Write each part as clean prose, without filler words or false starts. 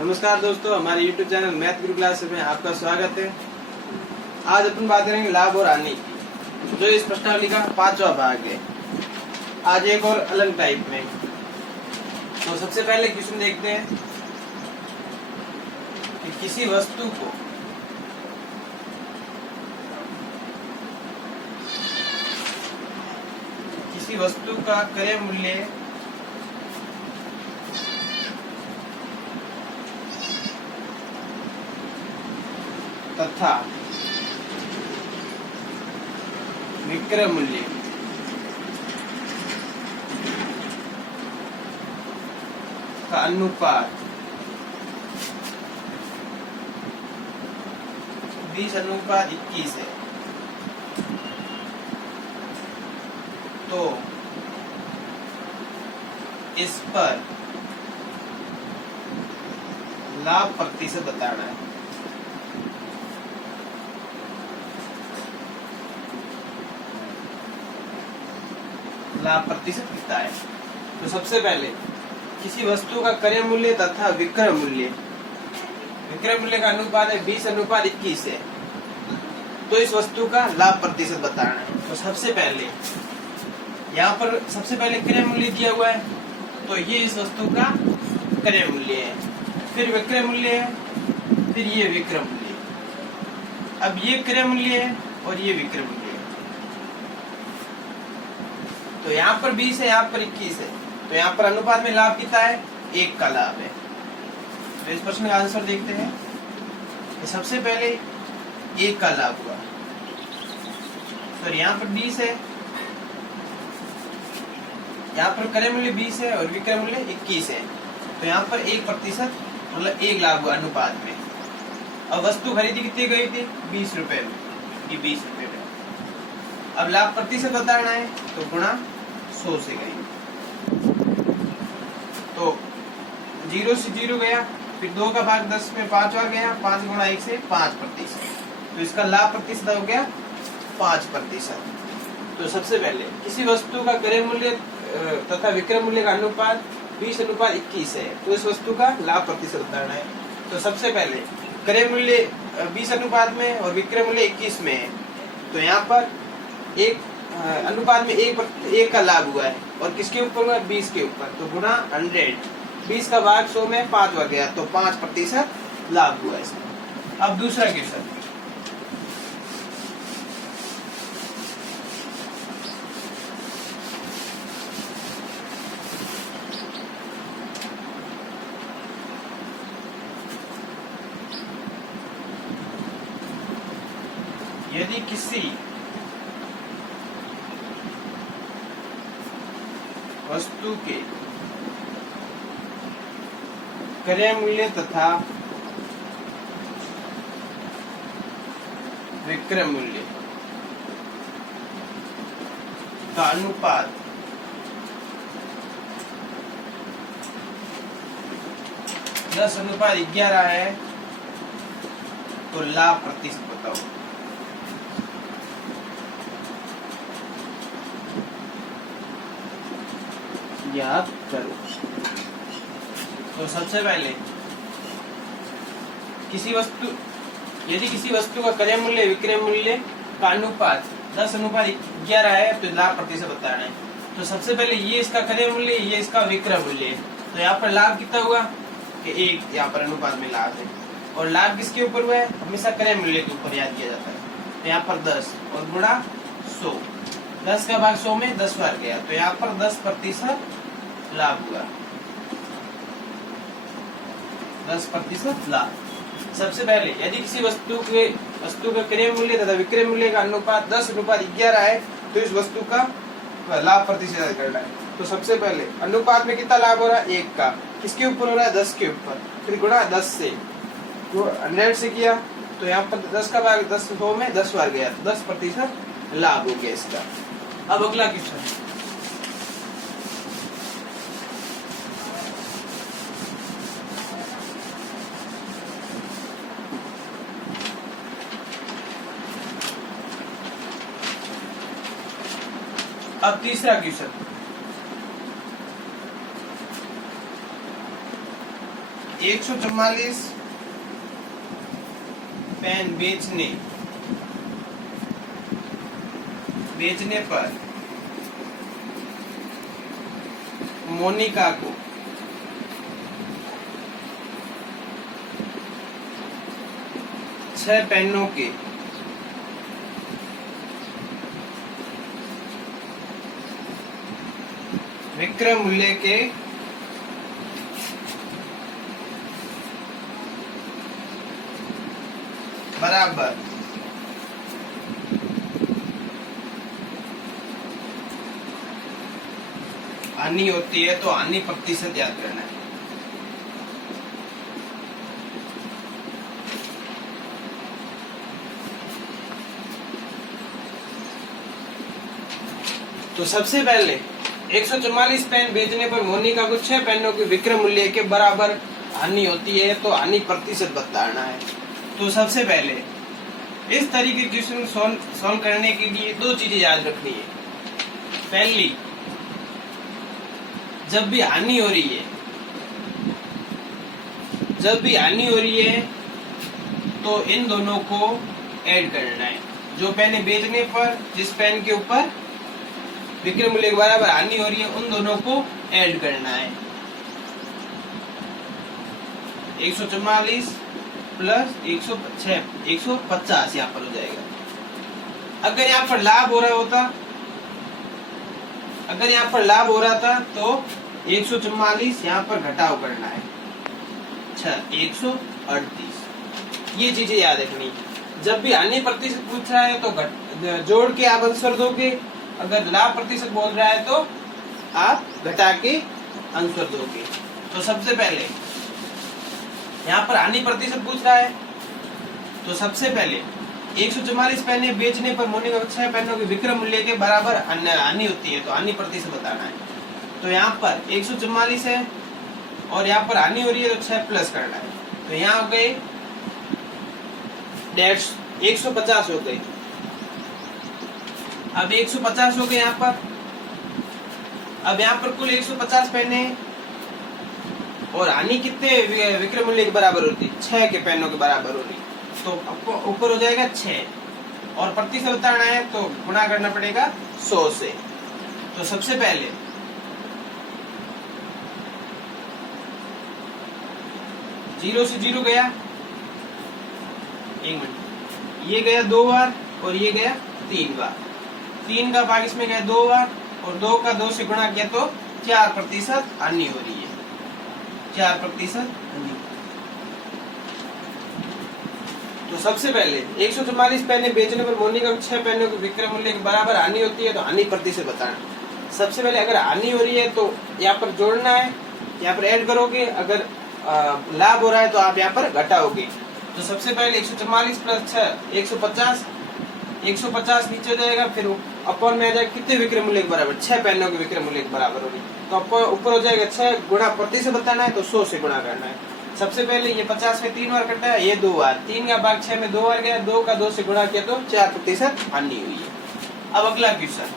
नमस्कार दोस्तों, हमारे YouTube चैनल मैथ गुरु क्लास में आपका स्वागत है। आज अपन बात करेंगे लाभ और हानि की, जो इस प्रश्नावली का 5वां भाग है। आज एक और अलग टाइप में। तो सबसे पहले क्वेश्चन देखते हैं कि किसी वस्तु का क्रय मूल्य तथा विक्रय मूल्य का अनुपात 20:21 है, तो इस पर लाभ प्रतिशत बताना है। लाभ प्रतिशत कितना है? तो सबसे पहले किसी वस्तु का क्रय मूल्य तथा विक्रय मूल्य का अनुपात है 20:21 है, तो इस वस्तु का लाभ प्रतिशत बताना है। तो सबसे पहले यहाँ पर क्रय मूल्य दिया हुआ है, तो ये इस वस्तु का क्रय मूल्य है, फिर विक्रय मूल्य है, फिर ये विक्रय मूल्य। अब ये क्रय मूल्य है और ये विक्रय मूल्य है। तो यहाँ पर 20 है, यहाँ पर 21 है, तो यहाँ पर अनुपात में लाभ कितना है? 1 का लाभ है। तो इस प्रश्न का आंसर देखते हैं। तो सबसे पहले 1 का लाभ हुआ, तो यहाँ पर 20 है, यहाँ पर क्रय मूल्य 20 है और विक्रय मूल्य 21 है, तो यहाँ पर 1% मतलब 1 लाभ हुआ अनुपात में। अब वस्तु खरीदी कितनी गई थी? 20 रुपए में, ये 20 रुपए में। अब लाभ प्रतिशत बताना है, तो गुणा 100 से गई, तो 0 से 0 गया, फिर 2 का भाग 10 में 5 आ गया, 5 गुणा 1 से 5%। तो इसका लाभ प्रतिशत हो गया 5%। तो सबसे पहले किसी वस्तु का क्रय मूल्य तथा विक्रय मूल्य का अनुपात 20:21 है, तो इस वस्तु का लाभ प्रतिशत बताना है। तो सबसे पहले क्रय मूल्य 20 अनुपात में और विक्रय मूल्य 21 में है, तो यहाँ पर एक अनुपात में 1 का लाभ हुआ है, और किसके ऊपर हुआ? 20 के ऊपर, तो गुणा 100। 20 का भाग 100 में 5 हो गया, तो 5% लाभ हुआ इसमें। अब दूसरा क्वेश्चन, यदि किसी वस्तु के क्रय मूल्य तथा विक्रय मूल्य का अनुपात 10:11 है, तो लाभ प्रतिशत बताओ। याद करो। तो सबसे पहले यदि किसी वस्तु का क्रय मूल्य विक्रय मूल्य का अनुपात 10:11 है, तो लाभ प्रतिशत बताना है। तो सबसे पहले ये इसका क्रय मूल्य, ये इसका विक्रय मूल्य है, तो यहाँ पर लाभ कितना हुआ कि 1, यहाँ पर अनुपात में लाभ है। और लाभ किसके ऊपर हुआ है? हमेशा क्रय मूल्य के ऊपर याद किया जाता है। तो यहाँ पर 10 और गुणा 100, 10 का भाग 100 में 10 बार गया, तो यहाँ पर 10% लाभ हुआ, 10% लाभ। सबसे पहले यदि किसी वस्तु का क्रय मूल्य तथा विक्रय मूल्य का अनुपात 10:11 है, तो इस वस्तु का लाभ प्रतिशत करना है। तो सबसे पहले अनुपात में कितना लाभ हो रहा है? 1 का। किसके ऊपर हो रहा है? 10 के ऊपर, फिर गुणा 10 से, तो 100 से किया, तो यहाँ पर 10 का भाग 10 100 में 10 बार गया, 10% लाभ हो गया इसका। अब अगला क्वेश्चन, अब तीसरा क्वेश्चन, 144 पेन बेचने पर मोनिका को 6 पेनों के विक्रय मूल्य के बराबर हानि होती है तो हानि प्रतिशत याद करना है। तो सबसे पहले 144 पेन बेचने पर मोनिका को 6 पेनों के विक्रय मूल्य के बराबर हानि होती है तो हानि प्रतिशत बताना है। तो सबसे पहले इस तरीके की क्वेश्चन सॉल्व करने के लिए 2 चीजें याद रखनी है। पहली, जब भी हानि हो रही है तो इन दोनों को ऐड करना है। जो पेन बेचने पर जिस पेन के ऊपर विक्रय मूल्य के बराबर हानि हो रही है उन दोनों को ऐड करना है। 144 प्लस 150 यहाँ पर हो जाएगा। अगर यहाँ पर लाभ हो रहा था तो 144 यहाँ पर घटाव करना है। 138। ये चीजें याद रखनी। जब भी हानि प्रतिशत पूछ रहा है तो जोड़ के आप आंसर दोगे, अगर लाभ प्रतिशत बोल रहा है तो आप घटा के आंसर दोगे। तो सबसे पहले यहाँ पर हानि प्रतिशत पूछ रहा है तो सबसे पहले 144 पेने बेचने पर मोनिका को 6 पेनों के विक्रय मूल्य के बराबर हानि होती है तो हानि प्रतिशत बताना है। तो यहाँ पर 144 है और यहाँ पर हानि हो रही है तो 6 प्लस करना है। तो यहाँ हो गए 150 हो गए। अब 150 हो गए यहाँ पर। अब यहाँ पर कुल 150 पेन है और हानि कितने विक्रय मूल्य के बराबर होती है? 6 के पेनों के बराबर होगी। तो ऊपर हो जाएगा 6 और प्रतिशत बताना है तो गुणा करना पड़ेगा 100 से। तो सबसे पहले जीरो से जीरो गया, 1 मिनट, ये गया 2 बार और ये गया 3 बार। 3 का भाग इसमें गया 2 बार और 2 का 2 से गुणा किया तो 4% हानि हो रही है। 4% हानि। तो सबसे पहले 144 पेने बेचने पर मोनिका को 6 पेनों के विक्रय मूल्य के बराबर हानि होती है तो हानि प्रतिशत बताना। सबसे पहले अगर हानि हो रही है तो यहाँ पर जोड़ना है, यहाँ पर ऐड करोगे। अगर लाभ हो रहा है तो आप यहाँ पर घटाओगे। तो सबसे पहले 144 प्लस 6 150, 150 नीचे जाएगा, फिर अपॉन में आ जाएगा कितने विक्रय मूल्य के बराबर? 6 पेनों के विक्रय मूल्य के बराबर होगी। तो ऊपर हो जाएगा 6 गुणा प्रतिशत बताना है तो 100 से गुणा करना है। सबसे पहले ये 50 में 3 बार कटा है, ये 2 बार। 3 का भाग 6 में 2 बार गया, 2 का 2 से गुणा किया तो 4% हानि हुई है। अब अगला क्वेश्चन,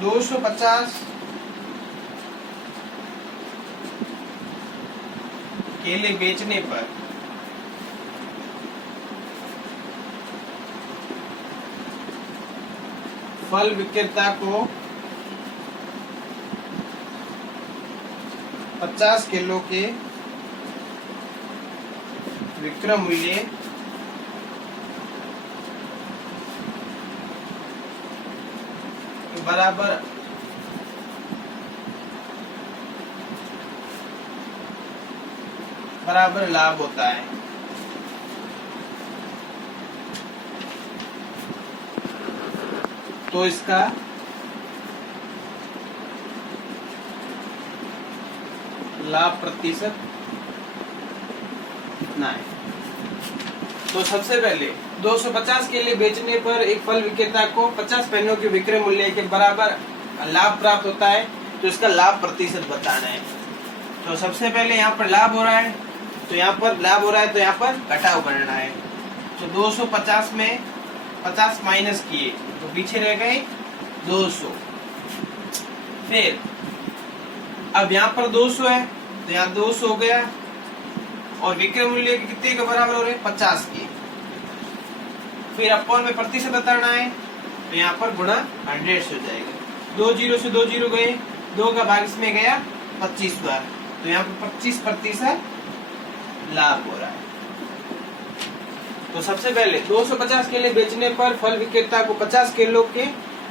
$250 केले बेचने पर फल विक्रेता को 50 किलो के विक्रय मूल्य बराबर लाभ होता है। तो इसका लाभ प्रतिशत कितना है? तो सबसे पहले 250 के लिए बेचने पर एक फल विक्रेता को 50 पेनों के विक्रय मूल्य के बराबर लाभ प्राप्त होता है। तो इसका लाभ प्रतिशत बताना है। तो सबसे पहले यहाँ पर लाभ हो रहा है, तो यहाँ पर लाभ हो रहा है, तो यहाँ पर घटाव करना है। तो 250 में 50 माइनस किए तो पीछे रह गए 200। फिर अब यहाँ पर 200 है तो यहाँ 200 हो गया, और विक्रय मूल्य कितने के बराबर हो रहे हैं? 50 के। फिर अपॉन में प्रतिशत बताना है, तो यहाँ पर गुणा 100 से हो जाएगा। 2 जीरो से 2 जीरो गए, 2 का भाग इसमें गया 25 बार, तो यहाँ पर 25% लाभ हो रहा है। तो सबसे पहले 250 केले बेचने पर फल विक्रेता को 50 किलो के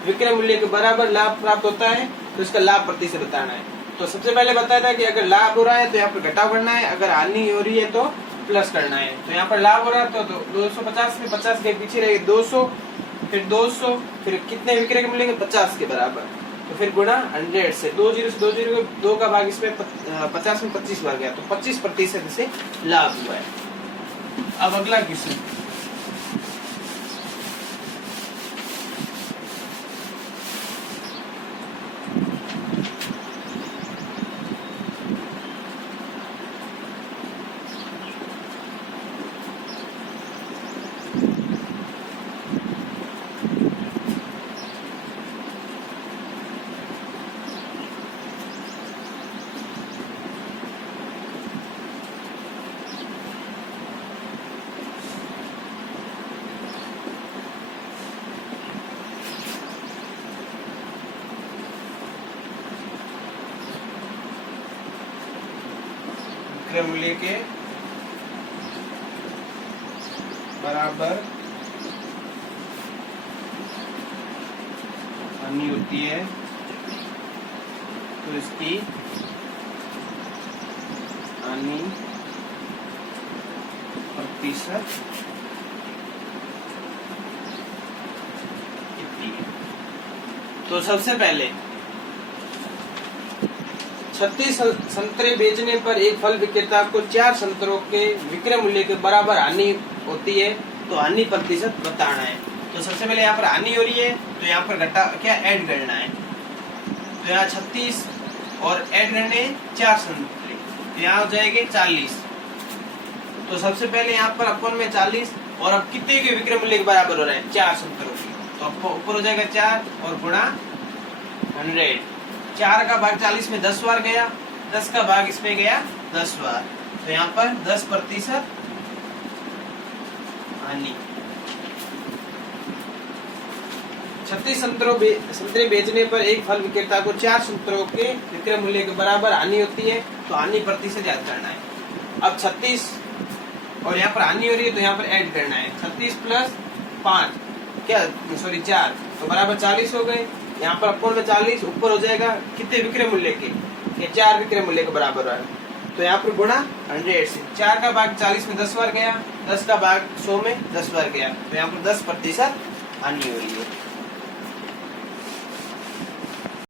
विक्रय मूल्य के बराबर लाभ प्राप्त होता है, तो इसका लाभ प्रतिशत बताना है। तो सबसे पहले बताया था कि अगर लाभ हो रहा है तो यहाँ पर घटाव करना है, अगर हानि हो रही है तो प्लस करना है। तो यहाँ पर लाभ हो रहा है तो 250 में 50 के पीछे रहेगा 200, फिर 200, फिर कितने विक्रय के मिलेंगे? 50 के बराबर, तो फिर गुणा 100 से। 2 जीरो से 2 जीरो, 2 का भाग इसमें 50 में 25 बार गया, तो 25% से लाभ हुआ है। अब अगला क्वेश्चन, विक्रय मूल्य के बराबर हानि होती है तो इसकी हानि प्रतिशत कितनी है? तो सबसे पहले 36 संतरे बेचने पर एक फल विक्रेता को 4 संतरों के विक्रय मूल्य के बराबर हानि होती है, तो हानि प्रतिशत बताना है। तो सबसे पहले यहाँ पर हानि हो रही है, तो यहाँ पर घटा क्या ऐड करना है, तो यहाँ 36 और ऐड करने 4 संतरे, तो यहाँ हो जाएंगे 40। तो सबसे पहले यहाँ पर अपन में 40, और अब कितने के विक्रय मूल्य के बराबर हो रहे हैं? 4 संतरों के, तो आपको ऊपर हो जाएगा 4 और गुणा 100। 4 का भाग 40 में 10 बार गया, 10 का भाग इसमें गया 10 बार, तो यहाँ पर 10% हानि। 36 संतरे बेचने पर एक फल विक्रेता को 4 संतरों के विक्रय मूल्य के बराबर हानि होती है, तो हानि प्रतिशत याद करना है। अब 36 और यहाँ पर हानि हो रही है, तो यहाँ पर ऐड करना है। 36 प्लस 5 क्या सॉरी 4, तो बराबर 40 हो गए। यहाँ पर अपोन में 40 ऊपर हो जाएगा कितने विक्रय मूल्य के? ये 4 विक्रय मूल्य के बराबर है, तो यहाँ पर गुणा 100 से। 4 का भाग 40 में 10 बार गया, 10 का भाग 100 में 10 बार गया, तो यहाँ पर 10% हानि हो रही है।